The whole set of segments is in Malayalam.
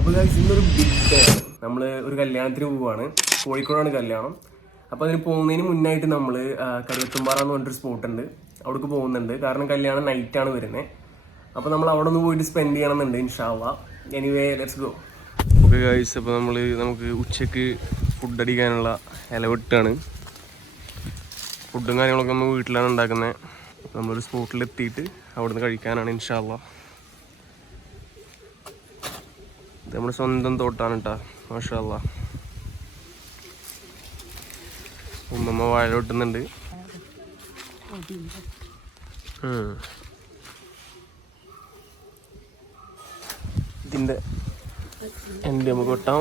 അപ്പോൾ ഇന്നൊരു ബിഗ് ഡേ. നമ്മൾ ഒരു കല്യാണത്തിന് പോവുകയാണ്. കോഴിക്കോടാണ് കല്യാണം. അപ്പോൾ അതിന് പോകുന്നതിന് മുന്നായിട്ട് നമ്മൾ കരിയത്തുംപാറ എന്ന് പറഞ്ഞിട്ടൊരു സ്പോട്ടുണ്ട്, അവിടേക്ക് പോകുന്നുണ്ട്. കാരണം കല്യാണം നൈറ്റാണ് വരുന്നത്. അപ്പോൾ നമ്മൾ അവിടെ ഒന്ന് പോയിട്ട് സ്പെൻഡ് ചെയ്യണമെന്നുണ്ട് ഇൻഷാ അല്ലാഹ്. Anyway let's go. Okay guys, അപ്പോൾ നമുക്ക് ഉച്ചയ്ക്ക് ഫുഡ് അടിക്കാനുള്ള ഇലവെട്ടാണ്. ഫുഡും കാര്യങ്ങളൊക്കെ നമ്മൾ വീട്ടിലാണ് ഉണ്ടാക്കുന്നത്. നമ്മളൊരു സ്പോട്ടിലെത്തിയിട്ട് അവിടെ നിന്ന് കഴിക്കാനാണ് ഇൻഷാ അല്ലാഹ്. ഇത് നമ്മുടെ സ്വന്തം തോട്ടാണ് കേട്ടോ, മാഷാ അല്ലാഹ്. ഉമ്മമ്മ വാഴ വെട്ടുന്നുണ്ട്. ഇതിൻ്റെ എൻ്റെ നമുക്ക് വെട്ടാം.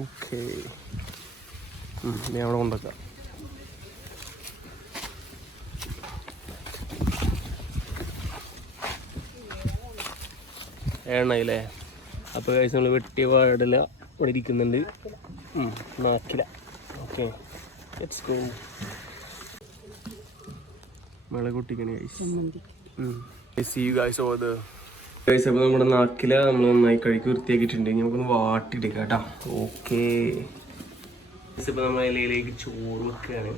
ഓക്കെ, ഞാൻ അവിടെ കൊണ്ടുവെക്കാം. എണ്ണയില്ലേ? അപ്പോൾ കഴിച്ച് നമ്മൾ വെട്ടിയ വാഴയില ഇവിടെ ഇരിക്കുന്നുണ്ട്, നാക്കില. Okay, let's go. വെള്ള കുട്ടിക്കണേ see you guys over there. Guys, അപ്പോൾ നമ്മുടെ നാക്കില നമ്മൾ നന്നായി കഴുകി വൃത്തിയാക്കിയിട്ടുണ്ട്. നമുക്കൊന്ന് വാട്ടിയെടുക്കാം കേട്ടോ. ഓക്കെ, ഇപ്പോൾ നമ്മൾ ഇലയിലേക്ക് ചോറ് വെക്കുകയാണ്.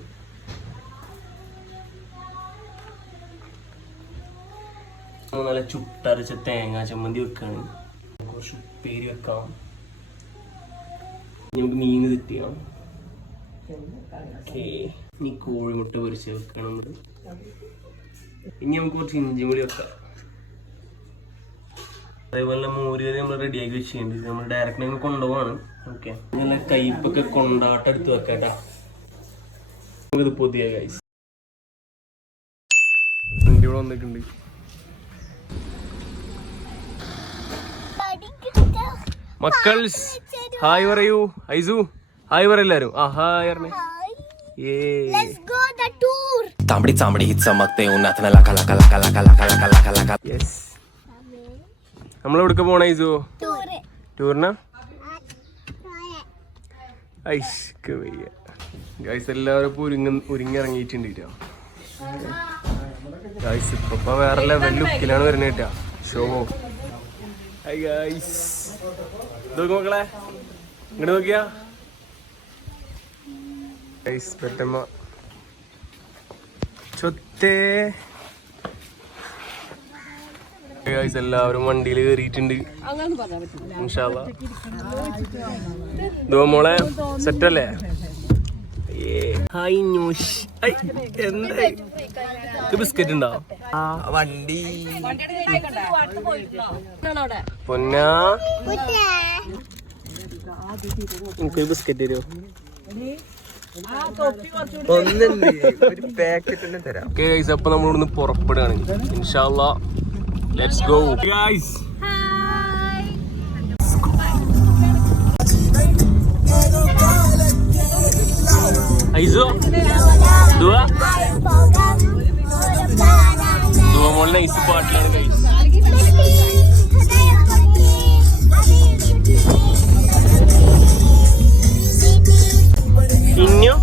നല്ല ചുട്ടരച്ച തേങ്ങ ചമ്മന്തി വെക്കാണ്. കുറച്ച് ഉപ്പേരി വെക്കാം. നമുക്ക് മീൻ സെറ്റ് ചെയ്യാം. ഓക്കെ, ഇനി കോഴിമുട്ട പൊരിച്ച് വെക്കണം. ഇനി നമുക്ക് കുറച്ച് ഇഞ്ചിമുളി വെക്കാം. അതേപോലെ മോരുകറി നമ്മൾ റെഡിയാക്കി വെച്ചിട്ടുണ്ട്. നമ്മൾ ഡയറക്റ്റ് അങ്ങ് കൊണ്ടുപോവാണ്. ഓക്കെ, നല്ല കയ്പ്പൊക്കെ കൊണ്ടാട്ടം എടുത്ത് വെക്കാട്ടാ. നമുക്കിത് പൊതിയ ഗൈസ്. വണ്ടി ഇവിടെ വന്നിട്ടുണ്ട്. മക്കൾസ് ഹായ് പറയൂ. ഐസു ഹായ് പറ എല്ലാരും. ആ ഹായ് പറഞ്ഞേ. നമ്മളെവിടേക്ക് പോണ ഐസു? ടൂറിനാ? ഐഷ്ക്ക് വയ്യ ഗൈസ്. എല്ലാവരും ഇപ്പോൾ ഒരുങ്ങിറങ്ങിയിട്ടുണ്ട് ഗൈസ്. ഇപ്പൊ വേറെ ലെവൽ ലുക്കിലാണ് വരുന്നത് കേട്ടാ ഷോ. ഹായ് ഗൈസ്, നോക്ക് മക്കളെ, ഇങ്ങോട്ട് നോക്കിയാ ഗൈസ്. പെറ്റമ്മ ചൊത്തേ ഗൈസ്. എല്ലാവരും വണ്ടിയിൽ കയറിയിട്ടുണ്ട് ഇൻഷാ അല്ലാഹ്. ദോ മോളെ, സെറ്റല്ലേ? ഹായ് ന്യൂഷ്. എന്താ ബിസ്ക്കറ്റ് ഉണ്ടോ? വണ്ടി പൊന്നാ, എനിക്കൊരു ബിസ്ക്കറ്റ് തരുമോ? ഒരു പാക്കറ്റ് തരാം. ഓക്കെ ഗൈസ്, അപ്പൊ നമ്മൾ ഇവിടുന്ന് പുറപ്പെടുകയാണ് ഇൻഷാ അല്ലാഹ്. Let's go guys. ഐസോ ദുആ മോൾ നൈസ് പാട്ടിലാണ് ഗൈസ്. ഇഞ്ഞോ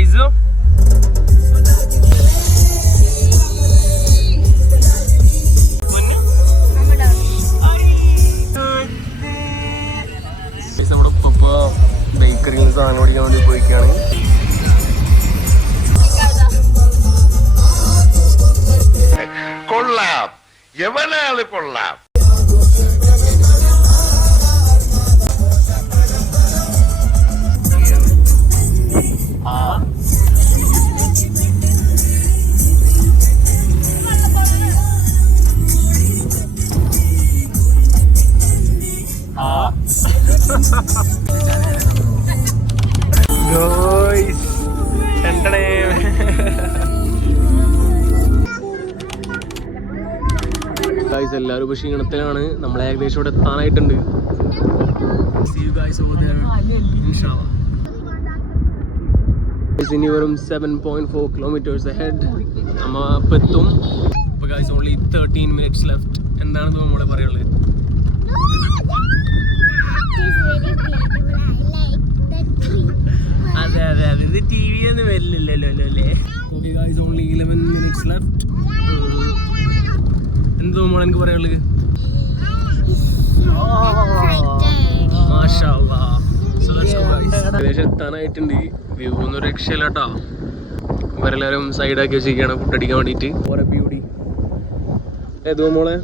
ഐസോ ബേക്കറിയിൽ നിന്ന് സാധനം ഓടിക്കാൻ വേണ്ടി പോയിക്കാണ്. കൊള്ളാം, എവനാള് കൊള്ളാം. എല്ലാവരും ഇപ്പോൾ ക്ഷീണത്തിലാണ്. നമ്മൾ ഏകദേശം ഇവിടെ എത്താനായിട്ടുണ്ട്. ഇനി വെറും 7.4 kilometers ahead. നമ്മൾ അപ്പം എത്തും. അപ്പോൾ ഗൈസ് ഓൺലി 13 minutes left. എന്താണ് നമ്മളെ പറയുള്ളത്? അതെ അതെ അതെ, ഇത് ടി വി ഒന്നും വരില്ലല്ലോ അല്ലേ. Okay guys, only 11 minutes left. എന്തോ മോളെ എനിക്ക് പറയാനുള്ളത്? ഏകദേശം എത്താനായിട്ടുണ്ട്. വ്യൂ ഒന്നും രക്ഷയില്ല കേട്ടോ. ഇവരെല്ലാവരും സൈഡാക്കി വെച്ചിരിക്കുകയാണ് ഫുഡ് അടിക്കാൻ വേണ്ടിയിട്ട്. ഓരോ ബ്യൂട്ടി ഏതോ മോളെ.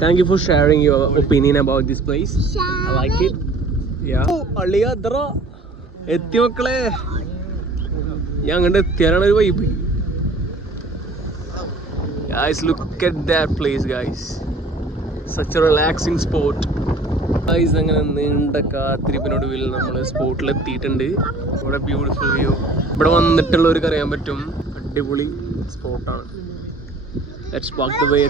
Thank you for sharing your opinion about this place. I like it. Yeah. അള്ളിയ അത്ര എത്തി മക്കളെ. ഞാൻ അങ്ങോട്ട് എത്തിയാലാണ് ഒരു vibe. Guys, look at that place, guys. Such a relaxing spot. Guys, അങ്ങനെ നീണ്ട കാത്തിരിപ്പിനൊടുവിൽ നമ്മൾ സ്പോട്ടിൽ എത്തിയിട്ടുണ്ട്. ഇവിടെ ബ്യൂട്ടിഫുൾ വ്യൂ. ഇവിടെ വന്നിട്ടുള്ളവർക്ക് അറിയാൻ പറ്റും, അടിപൊളി സ്പോട്ടാണ്. Let's walk the way.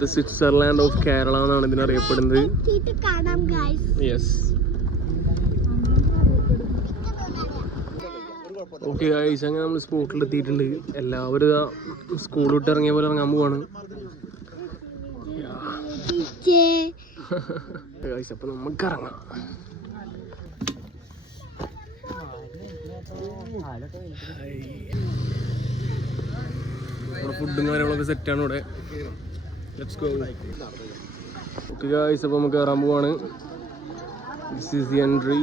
The Switzerland of Kerala എന്നാണ് ഇതിനറിയപ്പെടുന്നത്. Yes. ഓക്കെ ഗൈസ്, അങ്ങനെ നമ്മൾ സ്പോട്ടിൽ എത്തിയിട്ടുണ്ട്. എല്ലാവരും സ്കൂൾ വിട്ട് ഇറങ്ങിയ പോലെ ഇറങ്ങാൻ പോവാണ് ഗൈസ്. അപ്പം നമുക്ക് ഇറങ്ങാം. നമ്മുടെ ഫുഡും കാര്യങ്ങളൊക്കെ സെറ്റാണ് ഇവിടെ. Let's go. ഓക്കെ ഗൈസ്, അപ്പോൾ നമുക്ക് കയറാൻ പോവാണ്. This is the entry.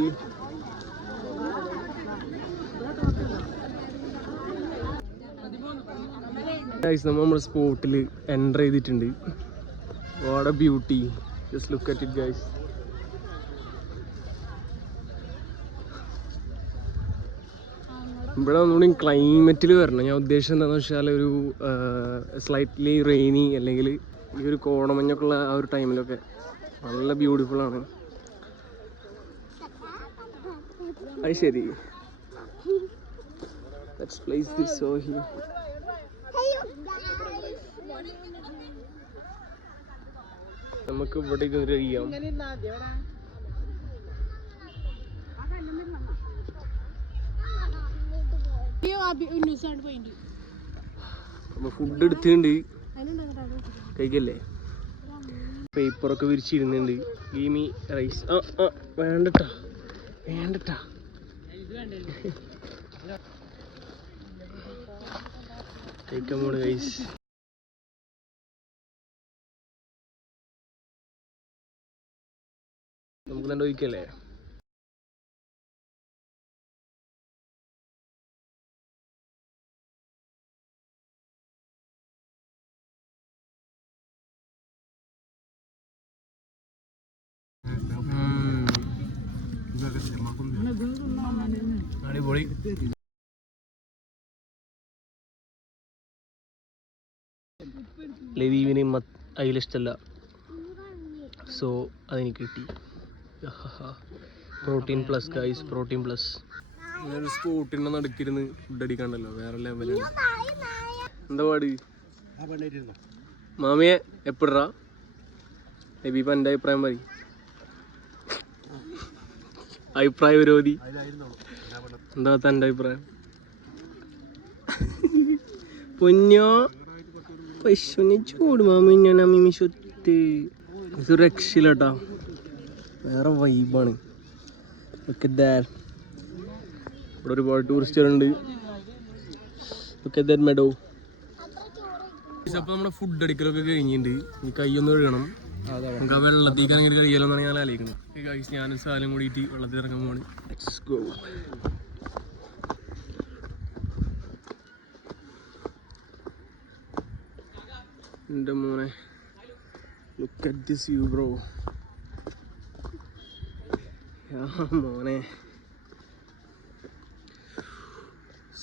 Guys, നമ്മൾ നമ്മുടെ സ്പോട്ടിൽ എൻ്റർ ചെയ്തിട്ടുണ്ട്. What A beauty. Just look at it guys. ഇവിടെ ഒന്നുകൂടി ക്ലൈമറ്റിൽ വരണം. ഞാൻ ഉദ്ദേശിച്ചത് എന്താണെന്ന് വെച്ചാൽ ഒരു സ്ലൈറ്റ്ലി റെയിനി അല്ലെങ്കിൽ ഈ ഒരു കോടമഞ്ഞൊക്കെ ഉള്ള ആ ഒരു ടൈമിലൊക്കെ നല്ല ബ്യൂട്ടിഫുള്ളാണ്. അത് ശരി. Let's place this over here. നമുക്ക് ഇവിടെ കഴിയാം. ഫുഡ് എടുത്തിട്ടുണ്ട്, കഴിക്കല്ലേ. പേപ്പറൊക്കെ വിരിച്ചിരുന്നുണ്ട്. Give me rice. വേണ്ടട്ടാ വേണ്ടട്ടാ. കഴിക്കാൻ പോണ് ഗൈസ്. നമുക്ക് തന്നെ ഒഴിക്കല്ലേ. അടിപൊളി. ലവീവിന് അതിലിഷ്ടമല്ല, സോ അതെനിക്ക് കിട്ടി. Protein plus guys, protein plus. ഞാനൊരു സ്പോട്ടിൻ്റെ നടുക്കിരുന്ന് ഫുഡ് അടിക്കാണ്ടല്ലോ, വേറെ ലെവലാണ്. എന്താ പാട് മാമിയെ? എപ്പിടാ ലബീബ, എൻ്റെ അഭിപ്രായം പറയും. അഭിപ്രായ വിരോധി. എന്താ തൻ്റെ അഭിപ്രായം? പൊന്നോ പശുവിനെ ചൂട് മാമി. ഞാൻ അമ്മി സ്വത്ത് ഇത് രക്ഷയില്ലട്ടാ, വേറെ വൈബാണ്. ഓക്കെ, ഇവിടെ ഒരുപാട് ടൂറിസ്റ്റുകളുണ്ട്. Okay, meadow. അപ്പോൾ നമ്മുടെ ഫുഡ് അടിക്കലൊക്കെ കഴിഞ്ഞിട്ടുണ്ട്. ഈ കൈയൊന്നും കഴുകണം. നമുക്ക് ആ വെള്ളത്തേക്ക് അങ്ങനെ കഴിയാലോന്നാണ് ഞാൻ ആലോചിക്കുന്നത്. ഗൈസ്, ഞാനും സാലും കൂടിയിട്ട് വെള്ളത്തിൽ ഇറങ്ങാൻ പോവാണ്. Let's go. എൻ്റെ മോനെ, look at this view bro. മോനെ,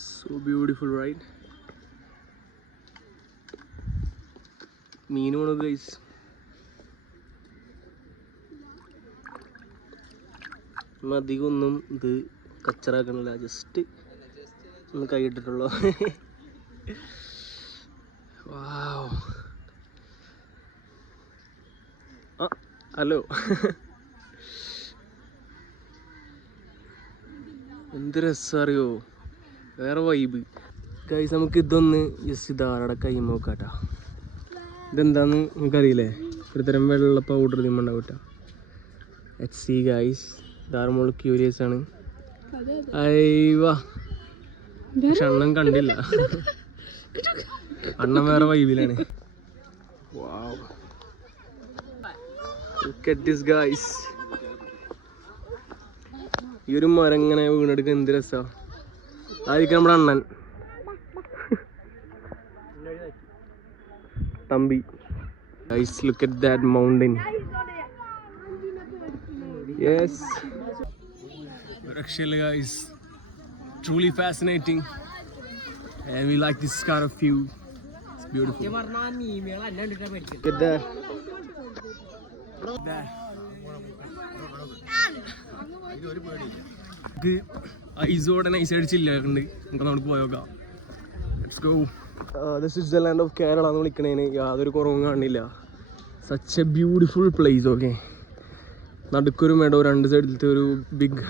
സോ ബ്യൂട്ടിഫുൾ റൈറ്റ്. മീൻ വേണോ ഗൈസ്? അധികം ഒന്നും ഇത് കച്ചറാക്കണില്ല, ജസ്റ്റ് ഒന്ന് കൈയിട്ടിട്ടുള്ളൂ. വാവ്. ഹലോ. എന്ത് രസം അറിയോ, വേറെ വൈബ്. ഗൈസ് നമുക്ക് ഇതൊന്ന് ജസ്റ്റ് ധാരാടെ കൈ നോക്കാട്ടാ. ഇതെന്താന്ന് നിങ്ങൾക്കറിയില്ലേ? ഒരു തരം വെള്ള പൗഡർ തിന്നുണ്ടാവും കേട്ടോ. H C guys. ധാരാളം ക്യൂരിയസ് ആണ്. അയ്യവാ, പക്ഷെ അണ്ണൻ കണ്ടില്ല. അണ്ണൻ വേറെ വൈബിലാണ്. Wow. Look at this guys. ഈ ഒരു മരം ഇങ്ങനെ വീണെടുക്കാൻ എന്ത് രസാ. ആയിരിക്കും നമ്മുടെ അണ്ണൻ Thampi. Guys, look at that mountain. Yes. Actually guys, truly fascinating. And we like this kind of view. It's beautiful. Look at that. ഐസോടെ നൈസ് അടിച്ചില്ല ഉണ്ട്. നമുക്ക് അങ്ങോട്ട് പോയോക്കാം. Let's go. Switzerland of Kerala എന്ന് വിളിക്കണേന് യാതൊരു കുറവും കാണില്ല. Such a beautiful place. Okay, നടുക്കൊരു മെഡോ, രണ്ട് സൈഡിലത്തെ ഒരു big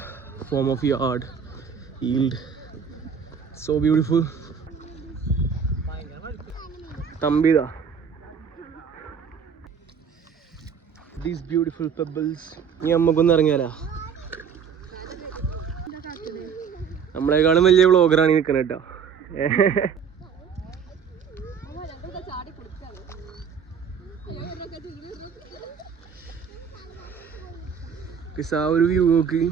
form of yard, yield, so beautiful. തമ്പിതാ these beautiful pebbles. ഇനി നമ്മക്കൊന്ന് ഇറങ്ങിയാലാ. നമ്മളെക്കാളും വലിയ വ്ളോഗറാണ് ഈ നിൽക്കുന്നത് കേട്ടോ. ആ ഒരു വ്യൂ നോക്ക്.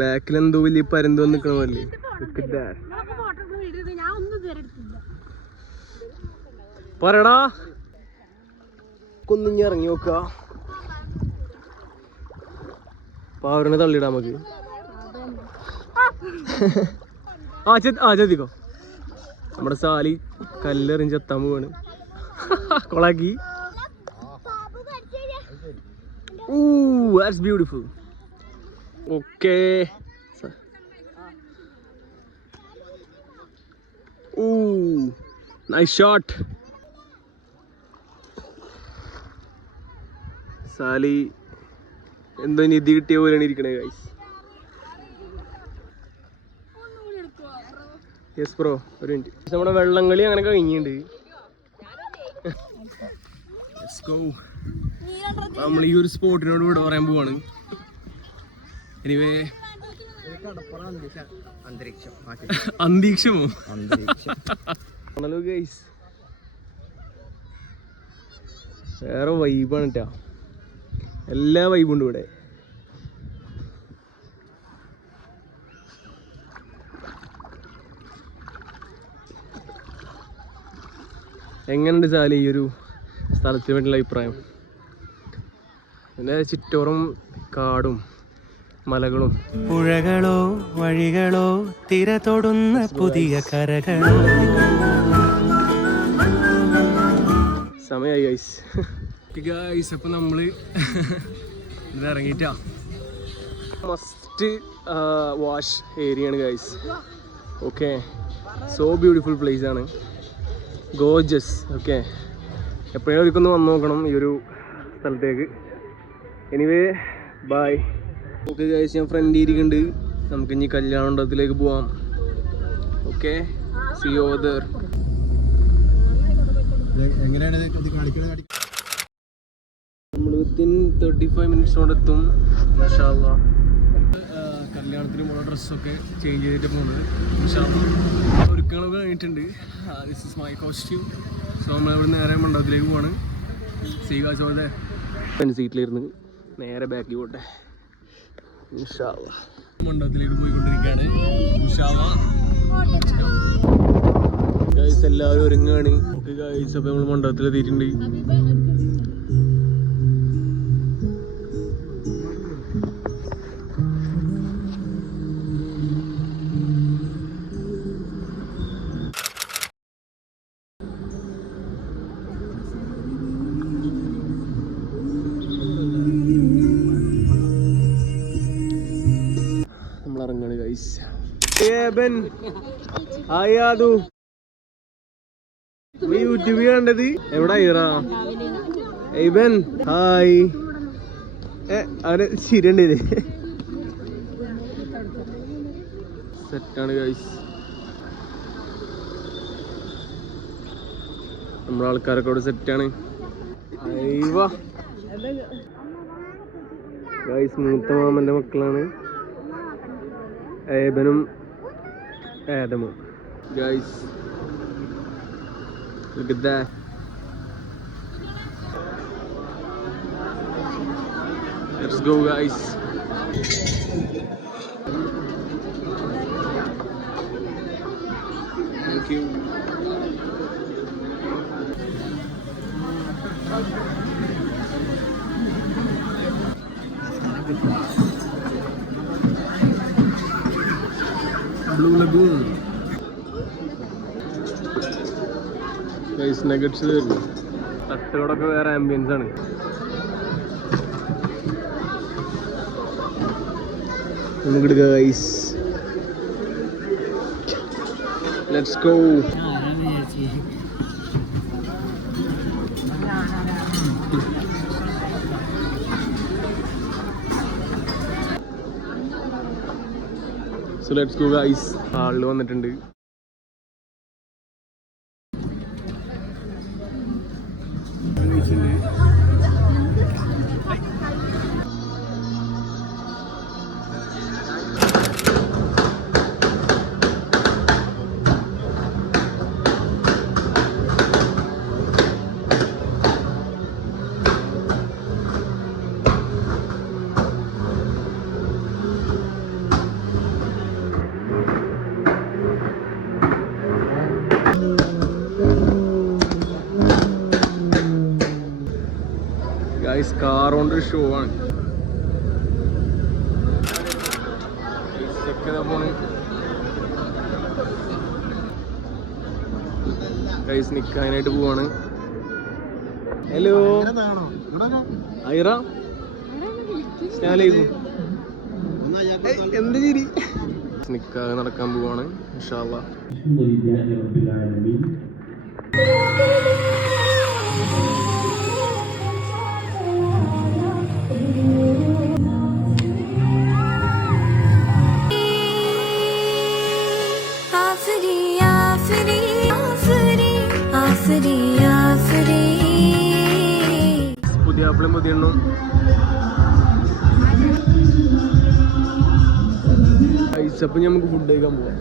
ബാക്കിൽ എന്തോ വലിയ പരന്തോ നിൽക്കണ പോലെ. പറയടാ, കൊന്നിഞ്ഞ് ഇറങ്ങി നോക്ക. പാവരനെ തള്ളിടാം നമുക്ക്. ആ ചതിക്കോ. നമ്മുടെ സാലി കല്ലെറിഞ്ഞ് ചെത്താൻ പോവാണ്. കൊളാക്കി. Ooh, that's beautiful. Okay. Ooh, nice shot. Sali എന്തോ നിധി കിട്ടിയ പോലെയാണ് ഇരിക്കണേ ഗൈസ്. യെസ് ബ്രോ, ഒരു മിനിറ്റ്. നമ്മുടെ വെള്ളംകളി അങ്ങനെ കഴിഞ്ഞിട്ടുണ്ട്. നമ്മൾ ഈ ഒരു സ്പോട്ടിനോട് ഇവിടെ പറയാൻ പോവാണ്. എനിവേ, അന്തരീക്ഷമോ ആണല്ലോ ഗൈസ്. വേറെ വൈബാണ് കേട്ടോ. എല്ലാ വൈബുണ്ട് ഇവിടെ. എങ്ങനെയുണ്ട് സാലി ഈ ഒരു സ്ഥലത്തിന് വേണ്ടിയുള്ള അഭിപ്രായം? പിന്നെ ചുറ്റോറും കാടും മലകളും പുഴകളോ വഴികളോ തിര തൊടുന്ന പുതിയ കരകളോ. സമയമായി ഗൈസ്. ഗൈസ് അപ്പം നമ്മൾ ഇത് ഇറങ്ങിയിട്ടാ. മസ്റ്റ് വാഷ് ഏരിയ ആണ് guys. Okay, so beautiful place ആണ്. ഗോർജസ്. ഓക്കെ, എപ്പോഴും ഒരിക്കൊന്ന് വന്ന് നോക്കണം ഈ ഒരു സ്ഥലത്തേക്ക്. Anyway, bye. ഓക്കെ ഗൈസ്, ഞാൻ ഫ്രണ്ട് ഇരിക്കുന്നുണ്ട്. നമുക്ക് ഇനി കല്യാണ മണ്ഡപത്തിലേക്ക് പോവാം. Okay, see you there. നമ്മൾ വിത്തിൻ 35 minutes കൊണ്ട് എത്തും ഇൻഷാ അല്ലാ. കല്യാണത്തിന് പോണ ഡ്രസ്സൊക്കെ ചേഞ്ച് ചെയ്തിട്ട് പോകുന്നത് ഇൻഷാ അല്ലാ. ഒരുക്കങ്ങളൊക്കെ കഴിഞ്ഞിട്ടുണ്ട്. This is my costume. So നമ്മളിവിടെ നേരെ മണ്ഡപത്തിലേക്ക് പോവാണ്. സീകാശോടെ സീറ്റിലിരുന്ന് നേരെ ബാക്കിൽ പോട്ടെ ഇൻഷാ അല്ലാ. മണ്ഡപത്തിലേക്ക് പോയിക്കൊണ്ടിരിക്കുകയാണ് ഇൻഷാ അല്ലാ. ഗൈസ് എല്ലാവരും ഒരുങ്ങാണ്. ഓക്കെ ഗൈസ്, അപ്പോൾ നമ്മൾ മണ്ഡപത്തിലെത്തിയിട്ടുണ്ട്. നമ്മളിറങ്ങാണ് ഗൈസ്. യൂട്യൂബിൽ കണ്ടത് എവിടെ ഹായ്. അവന് ശരിയുണ്ട്. ഇത് സെറ്റാണ് ഗൈസ്. നമ്മുടെ ആൾക്കാരൊക്കെ അവിടെ സെറ്റാണ്. മൂത്ത മാമന്റെ മക്കളാണ് ഏബനും ആദമും. Guys look at that. Let's go guys. Thank you. Blue Lagoon. Guys, nuggets വരുന്നു. തട്ടുകളൊക്കെ വേറെ ആംബിയൻസ് ആണ്. നമുക്ക് guys. Let's go. So let's go guys. ആള് വന്നിട്ടുണ്ട്. ഗൈസ് കാർ കൊണ്ടൊരു ഷോ ആണ്. ഗൈസ് നിക്കാനായിട്ട് പോവാണ്. ഹലോ ഐറ സ്ലാലേക്കും എന്ത് ചിരി. നിക്കാഹ് നടക്കാൻ പോവാണ് ഇൻഷാ അല്ലാഹ്. പുതിയ ആപ്പിളും പുതിയ എണ്ണും ഐസപ്പം നമുക്ക് ഫുഡ് കഴിക്കാൻ പോവാം.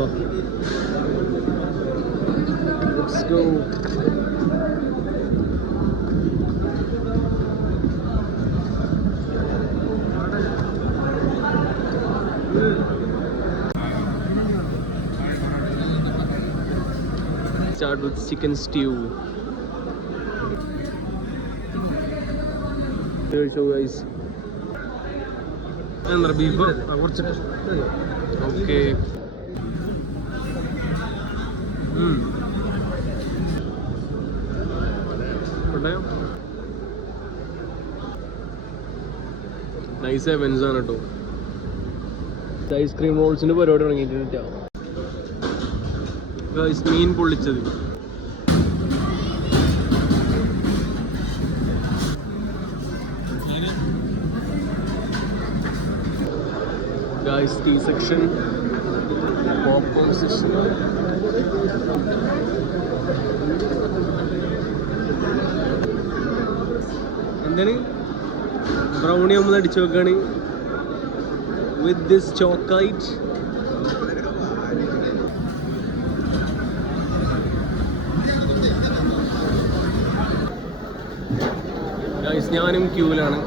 വാ Let's go. Start with chicken stew. Here so guys. And beef okay. Nice Evans ആണ് കേട്ടോ. ഐസ്ക്രീം റോൾസിന്റെ പരിപാടി തുടങ്ങിയിട്ടുണ്ട്. മീൻ പൊള്ളിച്ചത് ടീ സെക്ഷൻ, പോപ്കോൺ സെക്ഷൻ. എന്താണ് ബ്രൗണി നമ്മൾ അടിച്ചു വെക്കാണ് വിത്ത് ദിസ് ചോക്ലേറ്റ്. ഞാനും ക്യൂവിലാണ്.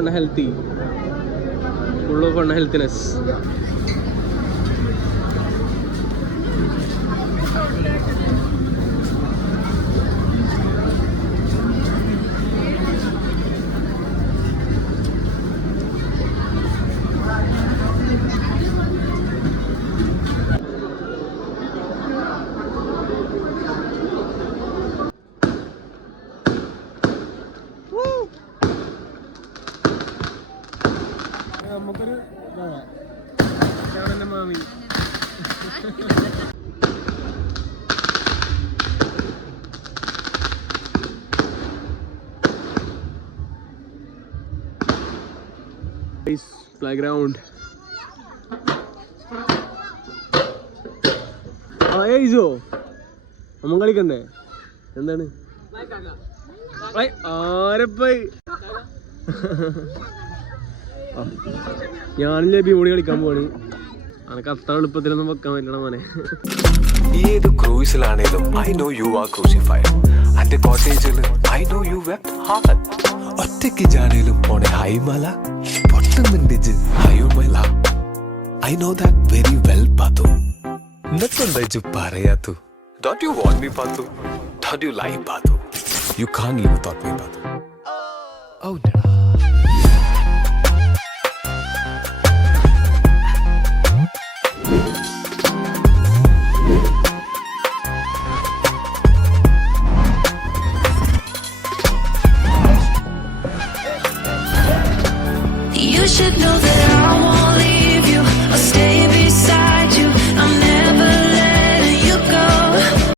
Unhealthy, full of unhealthiness. നമുക്കൊരു ഇതാണ് മാമി. പ്ലേഗ്രൗണ്ട് ആയിസോ നമ്മ കളിക്കണ്ടേ? എന്താണ് ആരപ്പായി? ഞാനും ലബി കൂടി കളിക്കാൻ പോണി. അനക്ക് അത്ര എളുപ്പത്തിലൊന്നും വെക്കാൻ പറ്റണം മോനെ. ഏത് ക്രൂസിലാണേലും I know you are crucified. അന്റെ കോട്ടേജിൽ I know you wept hard. ഒറ്റയ്ക്ക് ജാണേലും ഓണെ ഹൈമല പൊട്ടുന്നുണ്ട് ഹൈമല. I know that very well Pathu. എന്തൊക്കെ പറയാത്തു? Don't you want me, Patu? Don't you like Patu? You can't live without me, Patu. Oh, no. You should know that I won't leave you. I'll stay